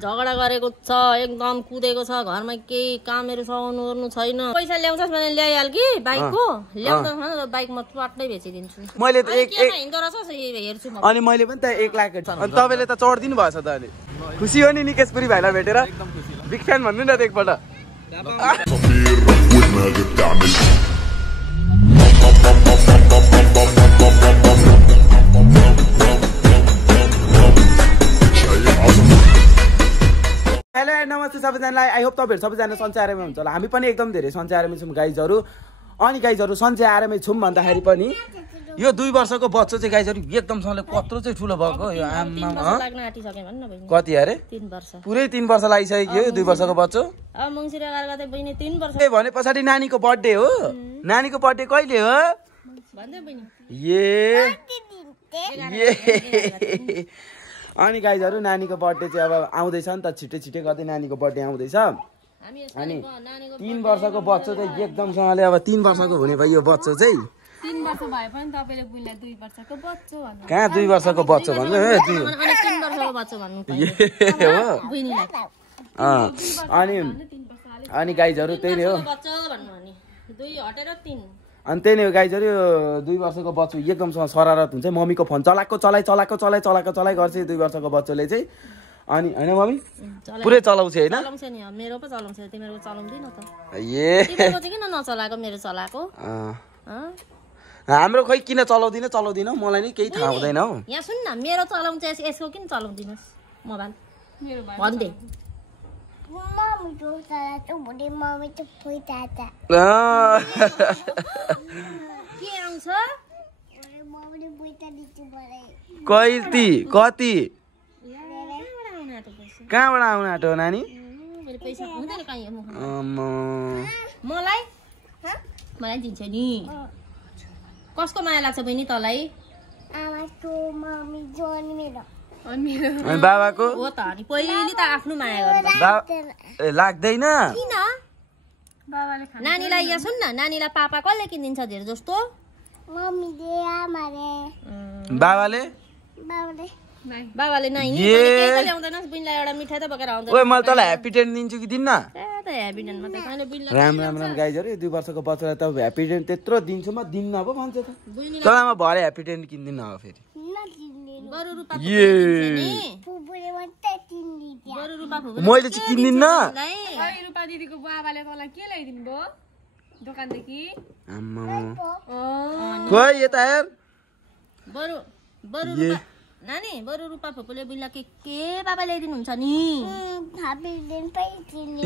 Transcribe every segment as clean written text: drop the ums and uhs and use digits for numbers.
झगडा गरेको छ एकदम कुदेको छ घरमा केही कामहरु सघाउनु गर्नु छैन पैसा ल्याउँछस् भने ल्याइहाल कि बाइकको ल्याउँदैन भने बाइक म पट्टै बेचिदिन्छु मैले त एक हिँड्दो रहेछ हेर्छु म अनि मैले पनि त 1 लाख अनि तपाईले त चढ्दिनु भएछ त अनि खुसी हो नि निकेशपुरी भाइलाई भेटेर एकदम खुसी बिग फ्यान भन्नु न त एकपल्ट हेलो नमस्ते सबैजनालाई आई होप तपाईहरु सबैजना सन्चै आरामै हुन्छ होला हामी पनि एकदम धेरै सन्चै आरामै छौं गाइजहरु अनि गाइजहरु सन्चै आरामै छौं भन्दाखेरि पनि यो 2 वर्षको बच्चो चाहिँ गाइजहरु एकदमसँगले कत्रो चाहिँ ठुलो भएको यो आम्मा लाग्न आटिसके भन्न बहिनी कति अरे 3 वर्ष पुरै 3 वर्ष लागिसक्यो यो 2 वर्षको बच्चो अब मंसिर गर्दा बहिनी 3 वर्ष भने पछाडी नानीको बर्थडे हो नानीको बर्थडे कहिले हो भन्दै बहिनी अनि गाइजहरु नानीको बर्थडे चाहिँ अब आउँदैछ नि त छिटै गर्दै नानीको बर्थडे आउँदैछ अनि 3 वर्षको बच्चो चाहिँ एकदमसँगले अब 3 वर्षको हुने भयो यो बच्चो चाहिँ 3 वर्ष भए पनि तपाईले बुइलाई 2 वर्षको बच्चो भन्नु कहाँ 2 वर्षको बच्चो भन्नु हे अनि 3 वर्षको बच्चो भन्नु पर्यो हो बुइनीलाई अनि गाइजहरु त्यही नै हो बच्चो भन्नु अनि 2 हटेर 3 अनि त्यही नै हो गाइजहरु 2 वर्षको बच्चो एकदमसँग शरारत हुन्छ मम्मीको फोन चलाइ गर्छ 2 वर्षको बच्चोले चाहिँ अनि हैन मम्मी पुरै चलाउँछ हैन चलाउँछ नि मेरो पो चलाउँछ तिम्रो चलाउँदिन त ए तिम्रो चाहिँ किन नचलाको मेरो चलाको हाम्रो खोइ किन चलाउँदिन मलाई नि केही थाहा हुँदैन हौ यहाँ सुन न मेरो चलाउँछ यसको किन चलाउँदिनस् मोबाइल मेरो भन्दै मम्मी तो साला तो बुढी मम्मी तो पैसा के आउँछ मम्मीले पैसा दिन्छु भने कति कहाँबाट आउन आँटो नानी मेरो पैसा हुँदैन कहीँ मलाई दिन्छ नि कसको माया लाग्छ बहिनी तँलाई आमाको मम्मी जोन मेरो अनि बाबाको हो त अनि पहिले त आफ्नो माया गर्नु लाग्दैन किन बाबाले खाना नानीलाई यहाँ सुन न नानीलाई पापा कसले किनिदिन्छ धेरै जस्तो मम्मीले आमाले बाबाले नाइ नि के त ल्याउँदैनस् बिनलाई एउटा मिठाई त बोकेर आउँदैन ओए मलाई तँलाई ह्यापी टेन दिन्छु कि दिन्न ए त ह्यापी टेन मात्रै खाने बिनलाई राम गाइजहरु 2 वर्षको बच्चालाई त ह्यापी टेन त्यत्रो दिन्छु म दिन्न अब भन्छ त तँलाई म भरे ह्यापी टेन किन्दिन अब फेरि बरु रुपा फुफुले मात्रै किन्दिन्छ बरु रुपा फुफु मैले चाहिँ किन्दिन रुपा दिदीको बाबाले तँलाई के ल्याइदिनु भो दोकानदेखि आम्मा खोइ यता हेर बरु रुपा नानी बरु रुपा फुपूले बिनला के बाबा ल्याइदिनु हुन्छ नि ह्यापी टेन पैकिनी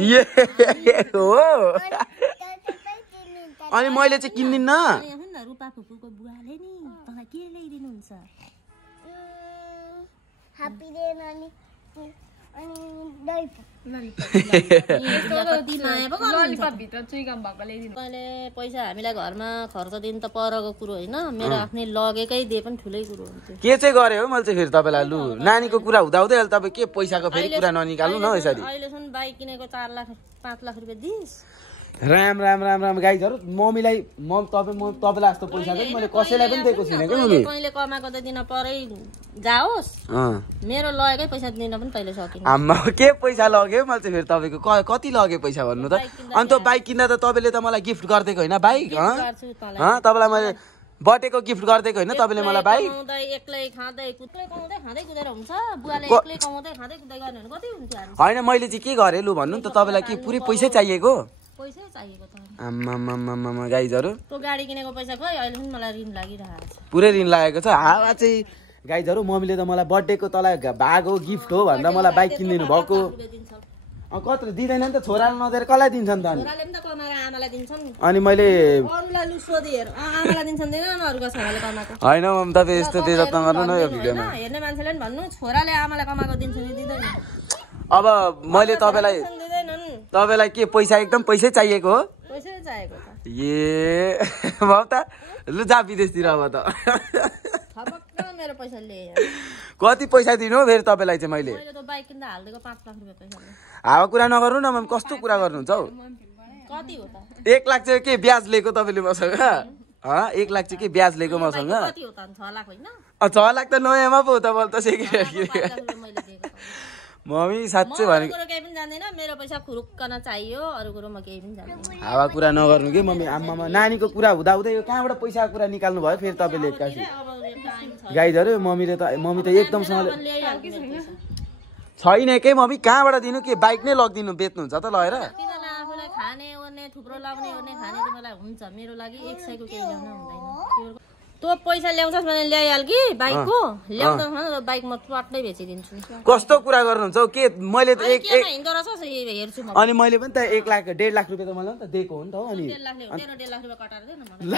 हो अनि मैले चाहिँ किन्दिन यहाँ हुन न रुपा फुपूको बुवाले नि तँलाई के ल्याइदिनु हुन्छ ह्यापी टेन अनि पैसा हामीलाई घरमा खर्च दिनु त परको कुरो होइन मेरो आफ्नै लगेकै दिए पनि ठुलै कुरो हुन्थ्यो के चाहिँ गरे हो मैले चाहिँ फेरि तपाईलाई लु नानीको कुरा हुँदाहुँदै अहिले तपाईँ के पैसाको फेरि कुरा ननिकाल्नु न यसरी अहिलेसम्म बाइक किनेको 4 लाख 5 लाख रुपियाँ दिइस् राम गाइजहरु मम्मीलाई तपाईलाई जस्तो पैसा चाहिँ मैले कसैलाई पनि दिएको छैन के मम्मी कहिले कमाएको त दिन परै जाओस् मेरो लगेकै पैसा दिन पनि पहिले सकिन आम्मा के पैसा लग्यो मैले चाहिँ फेरि तपाईको कति लग्यो पैसा भन्नु त अनि त्यो बाइक किन्दा त तपाईले त मलाई गिफ्ट गर्दिएको हैन बाइक तपाईलाई मैले बर्थडेको गिफ्ट गर्दिएको हैन तपाईले मलाई बाइक एक्लै खाँदै कुदेर हुन्छ बुवाले एक्लै कमाउँदै खाँदै कुदै गर्ने भने कति हुन्थ्यो हैन मैले चाहिँ के गरे लु भन्नु त तपाईलाई के पुरै पैसै चाहिएको पैसै चाहिएको त आम्मा गाइजहरु त्यो गाडी किनेको पैसा खै अहिले पनि मलाई ऋण लागिरहेको छ पुरै ऋण लागेको छ हावा चाहिँ गाइजहरु मम्मीले त मलाई बर्थडेको तलाई भाग हो गिफ्ट हो भन्दा मलाई बाइक किनिदिनु भएको कत्रो दिदैन नि त छोराले नदिएर कसलाई दिन्छन् त छोराले पनि त कमाएर आमालाई दिन्छन् अनि मैले अरूलाई लु सोधि हेर आमालाई दिन्छन् दिदैन न अरूको छोराले कमाएको हैन मम तपाईँ यस्तो तेजत नगर्नु न यो भिडियोमा हेर्ने मान्छेले पनि भन्नु छोराले आमालाई कमाएको दिन्छ नि दिदैन अब मैले तपाईलाई के पैसा एकदम पैसै चाहिएको हो पैसै चाहिएको त ए भाउ त लु जा विदेशतिर अब त मेरो पैसा लिए कति पैसा दिनु हो फेरि तपाईलाई चाहिँ मैले त बाइक किन्दा हाल्दिएको 5 लाख रुपैयाँ पैसा हावा कुरा नगर्नु न मम कस्तो कुरा गर्नुहुन्छ हौ कति हो त 1 लाख चाहिँ के ब्याज लिएको तपाईले मसँग 1 लाख चाहिँ के ब्याज लिएको मसँग कति हो त 6 लाख हैन 6 लाख त नयाँमा पो त बल त सेकेन्ड मम्मी साँच्चै भने कुरो केही पनि जान्दैन मेरो पैसा खुरुक्कन चाहियो अरू कुरो म केही पनि जान्दैन हावा कुरा नगर्नु के मम्मी आम्मामा नानीको कुरा हुँदा हुँदै यो कहाँबाट पैसाको कुरा निकाल्नु भयो फेरि तपाईँले एक्कासी गाइजहरू मम्मी त एकदमसँग छैन के मम्मी कहाँबाट दिनु के बाइक नै लगिदिनु बेच्नुहुन्छ त लगेर तिमीलाई आफूलाई खाने ओर्ने थुप्रो लगाउने ओर्ने खाने तिमीलाई हुन्छ मेरो लागि 1 सयको केही ल्याउन हुँदैन तँ पैसा ल्याउँछस् भने ल्याइहाल कि बाइकको ल्याउँछस् भने बाइक म पट्टै बेचिदिन्छु कस्तो कुरा गर्नुहुन्छ हौ के मैले त एक हिँड्दो रहेछस् हेर्छु म अनि मैले पनि त 1 लाख 1.5 लाख रुपियाँ त मलाई त दिएको हो नि त हो अनि 1.5 लाख रुपियाँ कटाएर दे न मलाई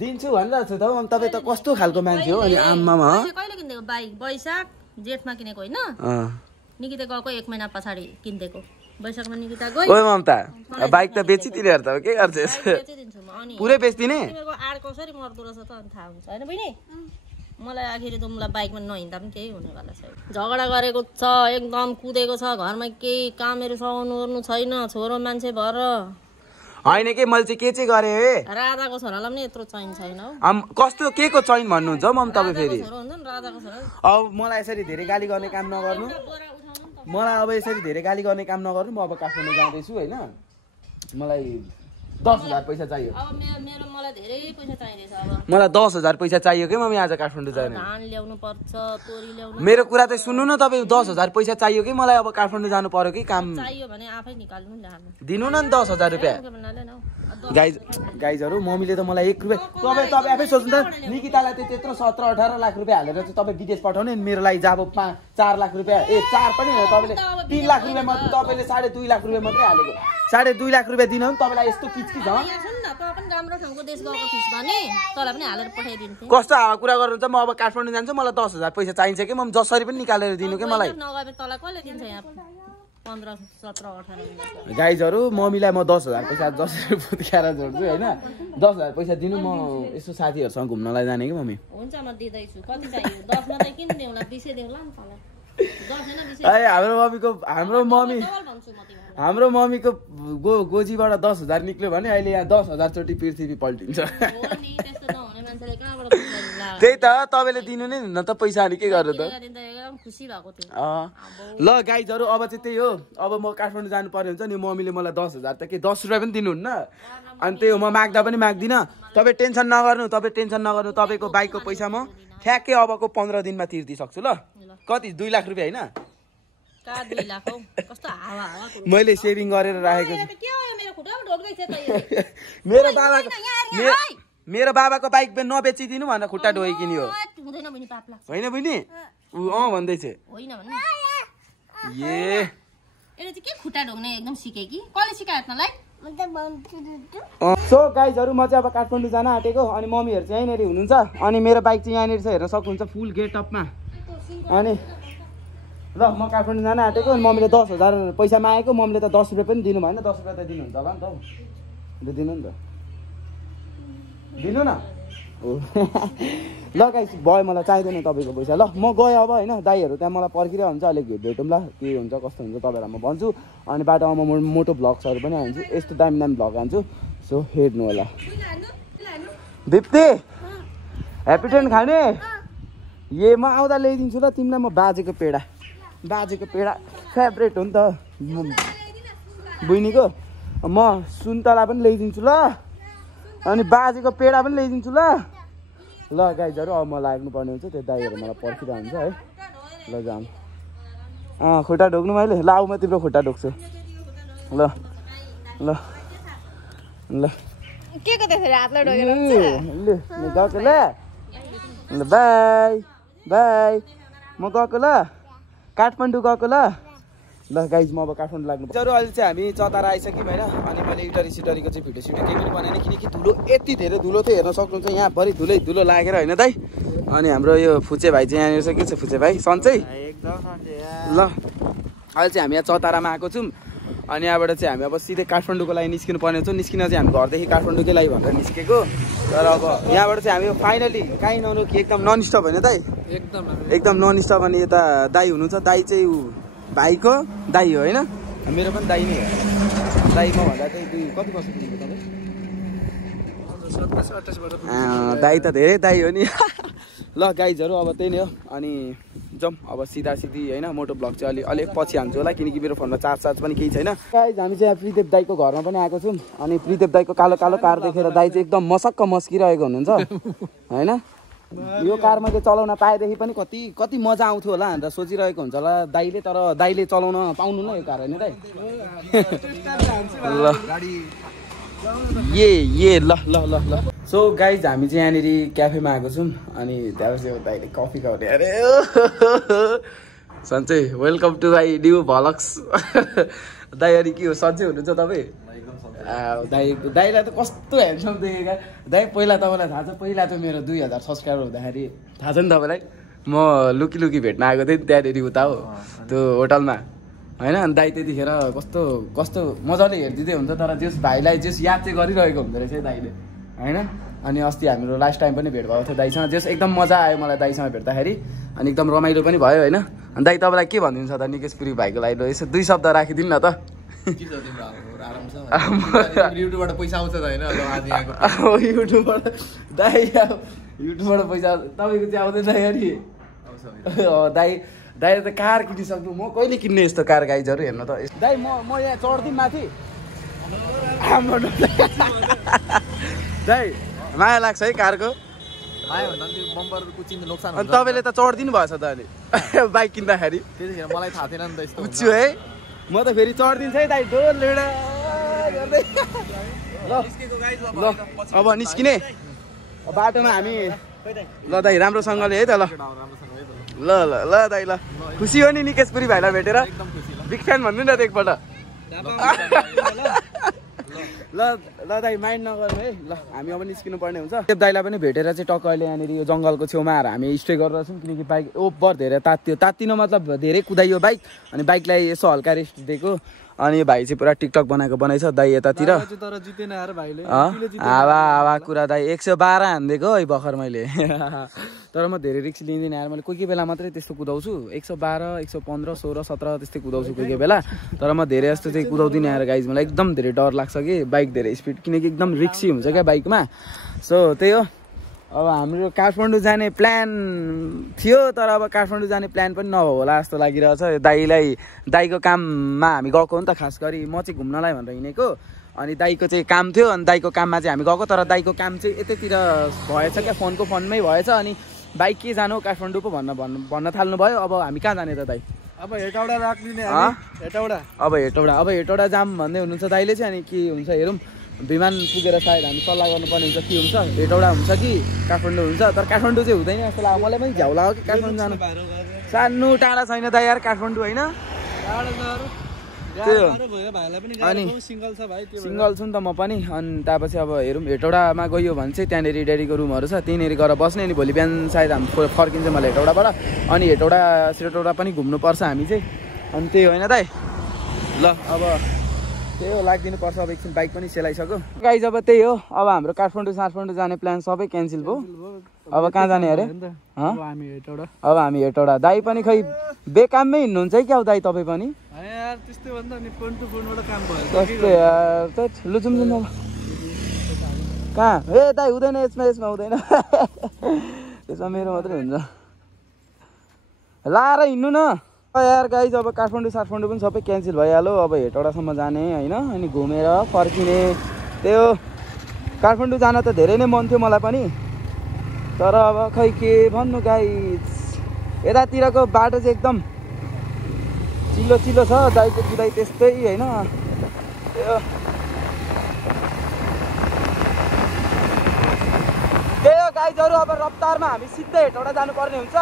दिन्छु भनिरहेको छु त तपाईँ त कस्तो खालको मान्छे हो अनि आम्मामा कहिले किनेको बाइक वैशाख जेठमा किनेको होइन निकिता गएको 1 महिना पछाडि किनेको वैशाखमा निकिता गयो ओइ ममता बाइक त बेचिदिने त के गर्छस् बेचिदिन्छु म अनि पुरै बेच्दिने तिमीको आडको कसरी मर्दो रहेछ त अनि थाहा हुन्छ हैन बहिनी मलाई आखिरी तिमीलाई बाइकमा नहिँड्दा पनि केही हुनेवाला छैन झगडा गरेको छ एकदम कुदेको छ घरमा केही कामहरू सघाउनु गर्नु छैन छोरो मान्छे भएर होइन के मैले चाहिँ के चाहिँ गरेँ हे राजाको छोरालाई पनि यत्रो चैन छैन हौ कस्तो के को चैन भन्नुहुन्छ हौ मम तपाईँ फेरि छोरो हुन्छ नि राजाको छोरा अब मलाई यसरी धेरै गाली गर्ने काम नगर्नु मलाई अब यसरी धेरै गाली गर्ने काम नगर्नु म अब काठमाडौँ जाँदैछु होइन मलाई 10,000 पैसा चाहियो अब मलाई धेरै पैसा चाहिँदैछ अब मलाई 10,000 पैसा चाहियो कि मम्मी आज काठमाडौँ जाने धान ल्याउनु पर्छ तोरी ल्याउनु मेरो कुरा चाहिँ सुन्नु न तपाईँ 10,000 पैसा चाहियो कि मलाई अब काठमाडौँ जानु पर्यो कि काम चाहियो भने आफै निकाल्नु ल्याउनु दिनु न 10,000 रुपियाँ गाइजहरू मम्मीले त मलाई 1 रुपियाँ तपाईँ आफै सोच्नु त निकितालाई त त्यत्रो 17-18 लाख रुपियाँ हालेर चाहिँ तपाईँ विदेश पठाउने मेरो लागि जाब 4 लाख रुपियाँ 4 पनि होइन तपाईँले 3 लाख रुपियाँ मात्र तपाईँले 2.5 लाख रुपियाँ मात्रै हालेको 2.5 लाख रुपियाँ दिनु नि तपाईँलाई यस्तो किचकिच छ राम्रो ठाउँको देश गएको थिइस् भने तँलाई पनि हालेर पठाइदिन्छु कस्तो हावा कुरा गर्नुहुन्छ म अब काठमाडौँ जान्छु मलाई 10,000 पैसा चाहिन्छ कि म जसरी पनि निकालेर दिनु कि मलाई नगए तँलाई कसले दिन्छ यहाँ 15, 17, 18 गाइजहरू मम्मीलाई म 10,000 पैसा जसरी फुत्क्याएर जोड्छु होइन 10,000 पैसा दिनु म यसो साथीहरूसँग घुम्नलाई जाने कि मम्मी हुन्छ म दिँदैछु कति चाहियो 10 मा चाहिँ किन देउला 20 देउला नि तँलाई 10 हैन 20 ए हाम्रो मम्मीको गोजीबाट 10,000 निक्ल्यो भने अहिले यहाँ 10,000 चोटि पृथ्वी पल्टिन्छ त्यही त तपाईँले दिनु नै हुन्न त पैसा अनि के गर्नु त ल गाइजहरू अब चाहिँ त्यही हो अब म काठमाडौँ जानु पर्ने हुन्छ नि मम्मीले मलाई 10,000 त के 10 रुपियाँ पनि दिनुहुन्न अनि त्यही हो म माग्दा पनि माग्दिनँ तपाईँ टेन्सन नगर्नु तपाईँको बाइकको पैसा म ठ्याक्कै अबको 15 दिनमा तिर्दिसक्छु ल कति 2 लाख रुपियाँ होइन मैले सेभिङ गरेर राखेको मेरो बाबाको बाइक नबेचिदिनु भनेर खुट्टा ढोइकिनी हो होइन बहिनी भन्दैछ सो गाइजहरू म चाहिँ अब काठमाडौँ जान आँटेको अनि मम्मीहरू चाहिँ यहीँनिर हुनुहुन्छ अनि मेरो बाइक चाहिँ यहाँनिर छ हेर्न सक्नुहुन्छ फुल गेटअपमा अनि ल म काठमाडौँ जान आँटेको अनि मम्मीले 10,000 पैसा मागेको मम्मीले त 10 रुपियाँ पनि दिनु भएन 10 रुपियाँ त दिनुहुन्छ होला नि त हौ दिनु नि त दिनु न ल गाइस भयो मलाई चाहिँदैन तपाईँको पैसा ल म गएँ अब होइन दाइहरू त्यहाँ मलाई पर्खिरहेको हुन्छ अलिक भेटौँला के हुन्छ कस्तो हुन्छ तपाईँहरूलाई म भन्छु अनि बाटोमा म मोटो भ्लग्सहरू पनि हान्छु यस्तो दामी भ्लग हान्छु सो हेर्नु होला दिप्ती ह्याप्पी टेन खाने म आउँदा ल्याइदिन्छु ल तिमीलाई म बाजेको पेडा फेभरेट हो नि त बहिनीको म सुन्तला पनि ल्याइदिन्छु ल अनि बाजेको पेडा पनि ल्याइदिन्छु ल गाइजहरू अब म लाग्नुपर्ने हुन्छ त्यो दाइहरू मलाई पर्खिरहन्छ है ल जाऊँ खुट्टा ढोक्नु मैले ल आऊ म तिम्रो खुट्टा ढोक्छु ल ल ल के को त्यसरी हातले ढोकेर गएको ल बाई बाई म गएको ल काठमाडौँ गएको ल गाइज म अब काठमाडौँ लाग्नु पर्छ अहिले चाहिँ हामी चतारा आइसक्यौँ होइन अनि मैले इटरी सिटरीको चाहिँ भिडियो केही पनि बनाएन किनकि धुलो यति धेरै धुलो थियो हेर्न सक्नुहुन्छ यहाँभरि धुलो लागेर होइन दाइ अनि हाम्रो यो फुचे भाइ चाहिँ यहाँनिर चाहिँ के छ फुचे भाइ सन्चै ल अहिले चाहिँ हामी यहाँ चतारामा आएको छौँ अनि यहाँबाट चाहिँ हामी अब सिधै काठमाडौँको लागि निस्किनु पर्ने हुन्छ निस्किन चाहिँ हामी घरदेखि काठमाडौँकै लागि भनेर निस्केको तर अब यहाँबाट चाहिँ हामी फाइनली काहीँ नरोकी एकदम नन स्टप होइन दाइ एकदम नन स्टप अनि यता दाइ हुनुहुन्छ दाइ चाहिँ भाइको दाइ हो होइन मेरो पनि दाइ नै हो दाइ म भन्दा चाहिँ कति वर्ष पुगेको तपाईँ दाइ त धेरै दाइ हो नि ल गाइजहरू अब त्यही नै हो अनि जाउँ अब सिधा सिधी होइन मोटो ब्लग चाहिँ अलिक पछि हान्छु होला किनकि मेरो फोनमा चार्ज पनि केही छैन गाइज हामी चाहिँ प्रिदेव दाईको घरमा पनि आएको छौँ अनि प्रिदेव दाईको कालो कालो कार देखेर दाई चाहिँ एकदम मसक्क मस्किरहेको हुनुहुन्छ होइन यो कारमा चाहिँ चलाउन पाएदेखि पनि कति मजा आउँथ्यो होला भनेर सोचिरहेको हुन्छ होला दाईले तर दाईले चलाउन पाउनु न यो कार होइन दाई ल ये ल ल ल ल सो गाइज हामी चाहिँ यहाँनिर क्याफेमा आएको छौँ अनि त्यहाँपछि दाइले कफी खाउने अरे सन्चै welcome to my new vlogs दाइ अनि के हो सन्चै हुनुहुन्छ तपाईँ दाइलाई त कस्तो ह्यान्डसम देखेका दाइ पहिला तपाईँलाई थाहा छ पहिला त मेरो 2000 सब्सक्राइबर हुँदाखेरि थाहा छ नि तपाईँलाई म लुकी लुकी भेट्न आएको थिएँ त्यहाँनिर उता हो त्यो होटलमा होइन अनि दाइ त्यतिखेर कस्तो मजाले हेरिदिँदै हुन्छ तर जस भाइलाई जस याद चाहिँ गरिरहेको हुँदो रहेछ दाइले होइन अनि अस्ति हाम्रो लास्ट टाइम पनि भेट भएको थियो दाइसँग जस एकदम मजा आयो मलाई दाइसँग भेट्दाखेरि अनि एकदम रमाइलो पनि भयो होइन अनि दाइ तपाईँलाई के भनिदिन्छ त निकेश पुरी भाइको लागि यसो 2 शब्द राखिदिनु न त युट्युबबाट पैसा आउँछ त होइन युट्युबबाट दाइ युट्युबबाट पैसा तपाईँको चाहिँ आउँदैन दाइ दाइ त कार किनिसक्नु म कहिले किन्ने यस्तो कार गाइजहरू हेर्नु त दाइ म यहाँ चढ्दिनँ माथि दाइ माया लाग्छ है कारको अनि तपाईँले त चढिदिनु भएछ त अहिले बाइक किन्दाखेरि त्यतिखेर मलाई थाहा थिएन नि त यस्तो बुझ्छु है म त फेरि चढिदिन्छु है दाइ डोल लेडा गर्दै ल अब निस्किने बाटोमा हामी ल दाइ राम्रोसँगले है त ल ल ल ल दाइ ल खुसी हो नि निकेश पुरी भाइलाई भेटेर बिग फ्यान भन्नु नि त एकपल्ट ल ल दाइ माइन्ड नगर्नु है ल हामी अब निस्किनु पर्ने हुन्छ त्यो दाइलाई पनि भेटेर चाहिँ टक्क अहिले यहाँनिर यो जङ्गलको छेउमा आएर हामी स्टे गरेर छौँ किनकि बाइक ओभर धेरै तात्तिन मतलब धेरै कुदाइयो बाइक अनि बाइकलाई यसो हल्का रेस्ट दिएको अनि भाइ चाहिँ पुरा टिकटक बनाएछ दाइ यतातिर हावा कुरा दाइ 112 हानिदिएको है भर्खर मैले तर म धेरै रिक्स लिँदिनँ यार मैले कोही बेला मात्रै त्यस्तो कुदाउँछु 112 115 16 17 त्यस्तै कुदाउँछु कोही बेला तर म धेरै जस्तो चाहिँ कुदाउँदिनँ यार गाइज मलाई एकदम धेरै डर लाग्छ कि बाइक धेरै स्पिड किनकि एकदम रिक्सी हुन्छ क्या बाइकमा सो त्यही हो अब हाम्रो काठमाडौँ जाने प्लान थियो तर अब काठमाडौँ जाने प्लान पनि नभयो होला जस्तो लागिरहेछ दाइको काममा हामी गएको हो नि त खास गरी म चाहिँ घुम्नलाई भनेर हिँडेको अनि दाइको चाहिँ काम थियो अनि दाइको काममा चाहिँ हामी गएको तर दाइको काम चाहिँ यतैतिर भएछ क्या फोनमै भएछ अनि बाइक के जानु काठमाडौँ पो भन्न थाल्नु भयो अब हामी कहाँ जाने त दाइ अब हेटौडा राख्दिने अब हेटौडा जाम भन्दै हुनुहुन्छ दाइले चाहिँ अनि के हुन्छ हेरौँ विमान पुगेर सायद हामी सल्लाह गर्नुपर्ने हुन्छ के हुन्छ हेटौडा हुन्छ कि काठमाडौँ हुन्छ तर काठमाडौँ चाहिँ हुँदैन जस्तो लाग्यो मलाई पनि झ्याउ लाग्यो कि काठमाडौँ जानु सानो टाढा छैन त यार काठमाडौँ होइन अनि सिङ्गल छु नि त म पनि अनि त्यहाँपछि अब हेरौँ हेटौडामा गयो भने चाहिँ त्यहाँनिर ड्याडीको रुमहरू छ त्यहीँनिर गएर बस्ने अनि भोलि बिहान सायद हामी फर्किन्छ मलाई हेटौडाबाट अनि हेटौडा सेटौडा पनि घुम्नुपर्छ हामी चाहिँ अनि त्यही होइन दाइ ल अब त्यही हो लाग्दिनु पर्छ अब एकछिन बाइक पनि सेलाइसक्यो गाइज अब त्यही हो अब हाम्रो काठमाडौँ जाने प्लान सबै क्यान्सल भयो अब कहाँ जाने अरे अब हामी हेटौडा दाइ पनि खै बेकाममै हिँड्नुहुन्छ है क्या दाइ तपाईँ पनि कस्तो यार लुचुम कहाँ ए दाइ हुँदैन यसमा हुँदैन यसमा मेरो मात्रै हुन्छ लाएर हिँड्नु न यार गाइज अब काठमाडौँ पनि सबै क्यान्सल भइहाल्यो अब हेटौडासम्म जाने होइन अनि घुमेर फर्किने त्यही हो काठमाडौँ जान त धेरै नै मन थियो मलाई पनि तर अब खै के भन्नु गाइज यतातिरको बाटो चाहिँ एकदम चिल्लो छ दाइको कुदाइ त्यस्तै होइन त्यही हो गाइजहरू अब रफ्तारमा हामी सिधै हेटौडा जानुपर्ने हुन्छ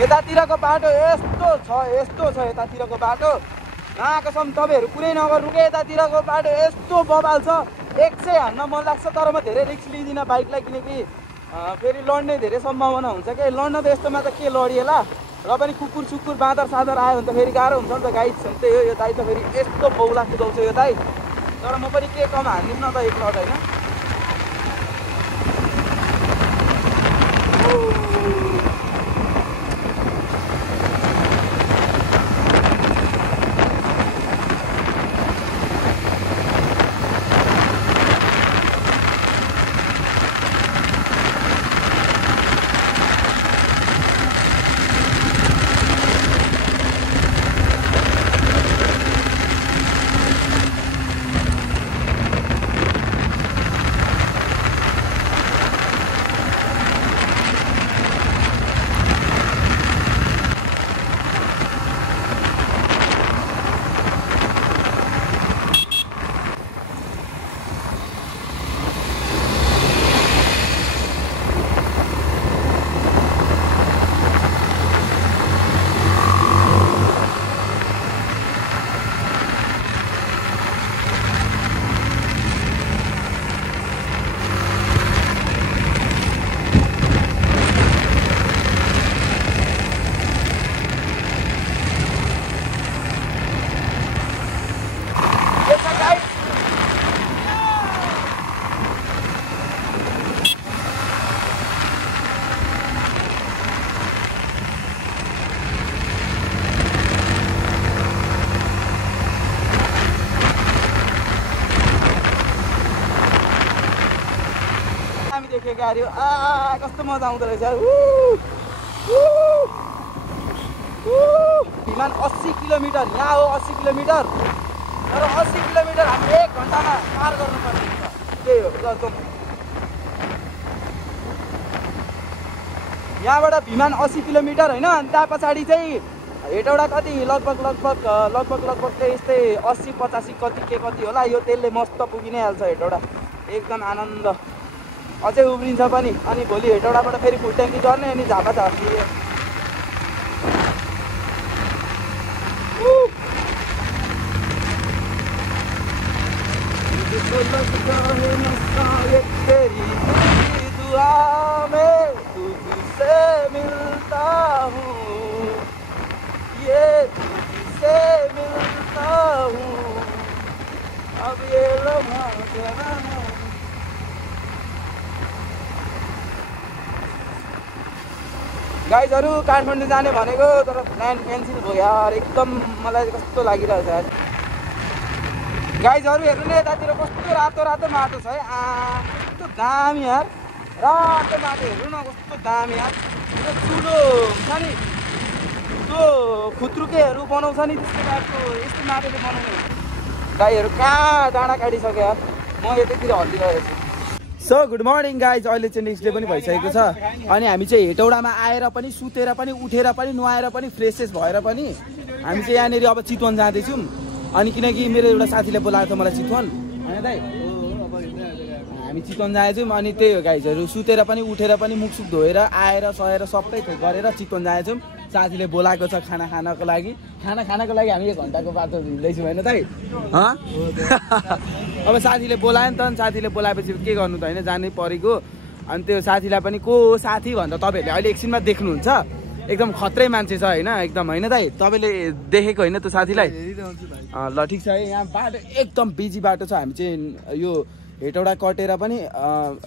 यतातिरको बाटो यस्तो छ यतातिरको बाटो कहाँकोसम्म तपाईँहरू कुनै नगर्नु के यतातिरको बाटो यस्तो बबाल छ 100 हान्न मन लाग्छ तर म धेरै रिक्स लिँदिनँ बाइकलाई किनकि फेरि लड्ने धेरै सम्भावना हुन्छ क्या लड्न त यस्तोमा त के लडिएला र पनि कुकुर सुकुर बाँदर सादर आयो भने त फेरि गाह्रो हुन्छ नि त गाइड त्यही हो यो दाइ त फेरि यस्तो बौला कुदाउँछ यो दाइ तर म पनि के कम हान्दिनँ न त एक लड होइन के गाडी हो कस्तो मजा आउँदो रहेछ विमान 80 किलोमिटर यहाँ हो 80 किलोमिटर तर 80 किलोमिटर हामीले 1 घन्टामा पार गर्नुपर्ने हुन्छ त्यही हो ल यहाँबाट विमान 80 किलोमिटर होइन अनि त्यहाँ पछाडि चाहिँ हेटौडा कति लगभग यस्तै 80-85 कति होला यो तेलले मस्त पुगि नै हाल्छ हेटौडा एकदम आनन्द अझै उब्रिन्छ पनि अनि भोलि हेटौडाबाट फेरि फुलट्याङ्की झर्ने अनि झापा झर्ने मिलता हूँ ये तुझसे मिलता हूँ अब ये लम्हा गाइजहरू काठमाडौँ जाने भनेको तर प्लान क्यान्सल भयो यार एकदम मलाई कस्तो लागिरहेछ यार गाइजहरू हेर्नु न यतातिर कस्तो रातो रातो माटो छ है कस्तो दामी यार रातो माटो हेर्नु न कस्तो दामी यार ठुलो छ नि त्यो खुत्रुकेहरू बनाउँछ नि त्यस्तो टाइपको यस्तो माटोले बनाउने गाईहरू कहाँ डाँडा काटिसक्यो यार म यतैतिर हल्लिरहेको छु सो गुड मर्निङ गाइज अहिले चाहिँ नेक्स्ट डे पनि भइसकेको छ अनि हामी चाहिँ हेटौडामा आएर पनि सुतेर पनि उठेर पनि नुहाएर पनि फ्रेसेस भएर पनि हामी चाहिँ यहाँनिर अब चितवन जाँदैछौँ अनि किनकि मेरो एउटा साथीले बोलाएको छ मलाई चितवन होइन दाइ हामी चितवन जाँदैछौँ अनि त्यही हो गाइजहरू सुतेर पनि उठेर पनि मुखसुख धोएर आएर सहेर सबै गरेर चितवन जाँदैछौँ साथीले बोलाएको छ खाना खानको लागि खानाको लागि हामी 1 घन्टाको बाटो हिँड्दैछौँ होइन दाइ अब साथीले बोलायो नि त साथीले बोलाएपछि के गर्नु त होइन जानै परेको अनि त्यो साथीलाई पनि को हो साथी भन्दा तपाईँहरूले अहिले एकछिनमा देख्नुहुन्छ एकदम खत्रै मान्छे छ होइन एकदम होइन दाइ तपाईँले देखेको होइन त्यो साथीलाई ल ठिक छ है यहाँ बाटो एकदम बिजी बाटो छ हामी चाहिँ यो हेटौडा कटेर पनि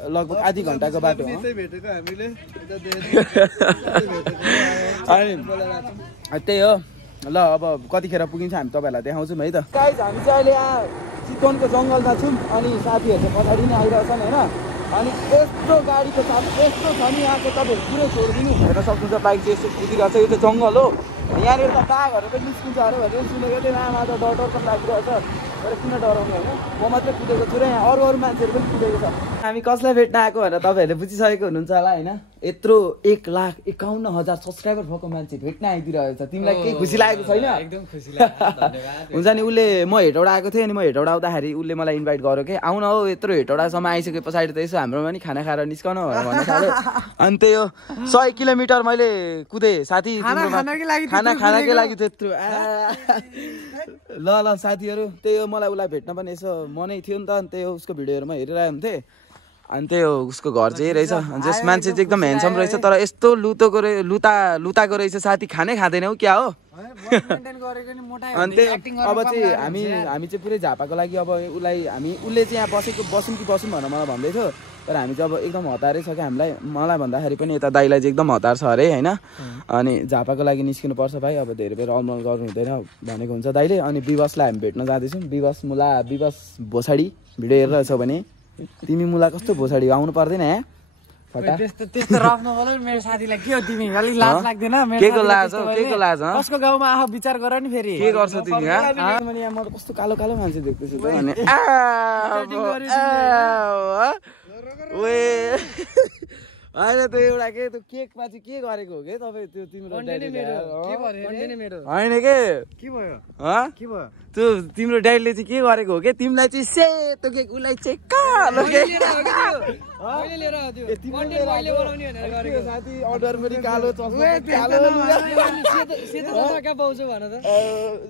लगभग आधी घन्टाको बाटो त्यही हो ल अब कतिखेर पुगिन्छ हामी तपाईँहरूलाई देखाउँछौँ है त गाइज हामी चाहिँ अहिले यहाँ चितवनको जङ्गलमा छौँ अनि साथीहरू चाहिँ पछाडि नै आइरहेछन् होइन अनि यस्तो गाडीको साथ यस्तो छ नि यहाँको तपाईँहरू पुरै छोडिदिनु हेर्न सक्नुहुन्छ बाइक चाहिँ यस्तो कुदिरहेको छ यो चाहिँ जङ्गल हो यहाँनिर त बाघहरू पनि निस्किन्छ अरे भनेर सुनेको थिएँ आमा त डर पनि लागिरहेछ तर किन डराउने होइन म मात्रै कुदेको छु र यहाँ अरू मान्छेहरू पनि कुदेको छ हामी कसलाई भेट्न आएको भनेर तपाईँहरूले बुझिसकेको हुनुहुन्छ होला होइन यत्रो 1,51,000 सब्सक्राइबर भएको मान्छे भेट्न आइदिरहेको छ तिमीलाई केही खुसी लागेको छैन एकदम खुसी लाग्यो हुन्छ नि उसले म हेटौडा आएको थिएँ अनि म हेटौडा आउँदाखेरि उसले मलाई इन्भाइट गर्यो कि आउन हौ यत्रो हेटौडासम्म आइसके पछाडि त यसो हाम्रोमा नि खाना खाएर निस्कन भन्नु थाल्यो अनि त्यही हो 100 किलोमिटर मैले कुदेँ साथी खानाकै लागि त्यत्रो ल साथीहरू त्यही हो मलाई उसलाई भेट्न पनि यसो मनै थियो नि त अनि त्यही हो उसको भिडियोहरूमा हेरिरहेको हुन्थेँ अनि त्यही हो उसको घर चाहिँ रहेछ जस मान्छे चाहिँ एकदम ह्यान्डसम रहेछ तर यस्तो लुताको रहेछ साथी खानै खाँदैन हो क्या हो अनि त्यही अब चाहिँ हामी चाहिँ पुरै झापाको लागि अब उसले चाहिँ यहाँ बसौँ कि बसौँ भनेर मलाई भन्दै थियो तर हामी चाहिँ अब एकदम हतारै छ क्या हामीलाई मलाई भन्दाखेरि पनि यता दाइलाई चाहिँ एकदम हतार छ अरे होइन अनि झापाको लागि निस्किनु पर्छ भाइ अब धेरै बेर अलमल गर्नु हुँदैन भनेको हुन्छ दाइले अनि विवसलाई हामी भेट्न जाँदैछौँ विवस भोसाडी भिडियो हेरिरहेछौ भने तिमी मुला कस्तो भोसाडी आउनु पर्दैन यहाँ त्यस्तो रफ्न बोल्नु मेरो साथीलाई के हो तिमी अलि लाज लाग्दैन केको लाज कसको गाउँमा आफ विचार गर नि फेरि के गर्छौ तिमी यहाँ म कस्तो कालो मान्छे देख्दैछु त भने होइन त्यो एउटा के त्यो केकमा चाहिँ के गरेको हो कि तपाईँ त्यो तिम्रो होइन के भयो त्यो तिम्रो ड्याडीले चाहिँ के गरेको हो कि तिमीलाई चाहिँ सेतो केक उसलाई चाहिँ कालो केक साथी अर्डर पनि कालो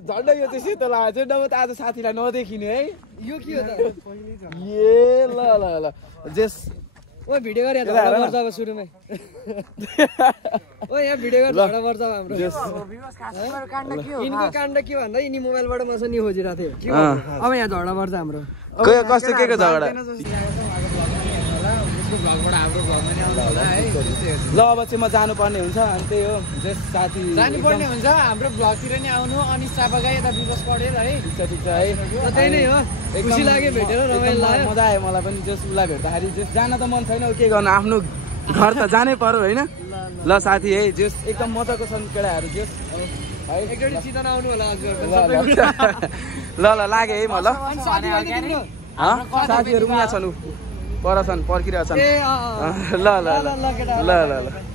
झन्डै यो चाहिँ सेतो लगाएको छ नभए त आज साथीलाई नदेखिने है यो के हो त ए ल जेस ओ भिडियो गरे झगडा पर्छ अब सुरुमै ओ यहाँ भिडियो गरे झगडा पर्छ हाम्रो यिनको काण्ड के भन्दा यिनी मोबाइलबाट मसँग नि खोजिरहेको थियो अब यहाँ झगडा पर्छ हाम्रो कस्तो केको झगडा अर्को भ्लगबाट हाम्रो भ्लगमा नि आउनु होला है ल अब चाहिँ म जानुपर्ने हुन्छ अनि त्यही हो जस साथी जानुपर्ने हुन्छ हाम्रो भ्लगतिर नि आउनु अनि सापागा यता बिजनेस पढेर है ठिक है त्यही नै हो खुसी लाग्यो भेटेर रमाइलो लाग्यो मजा आयो मलाई पनि जस उसलाई भेट्दाखेरि जस जान त मन छैन के गर्नु आफ्नो घर त जानै पर्यो होइन ल साथी है जस एकदम मजाको छन् केटाहरू जस एकचोटि चितन आउनु होला ल ल लाग्यो है म ल साथीहरू उहाँ छन् पर छन् पर्खिरहेछन् ल ल ल ल ल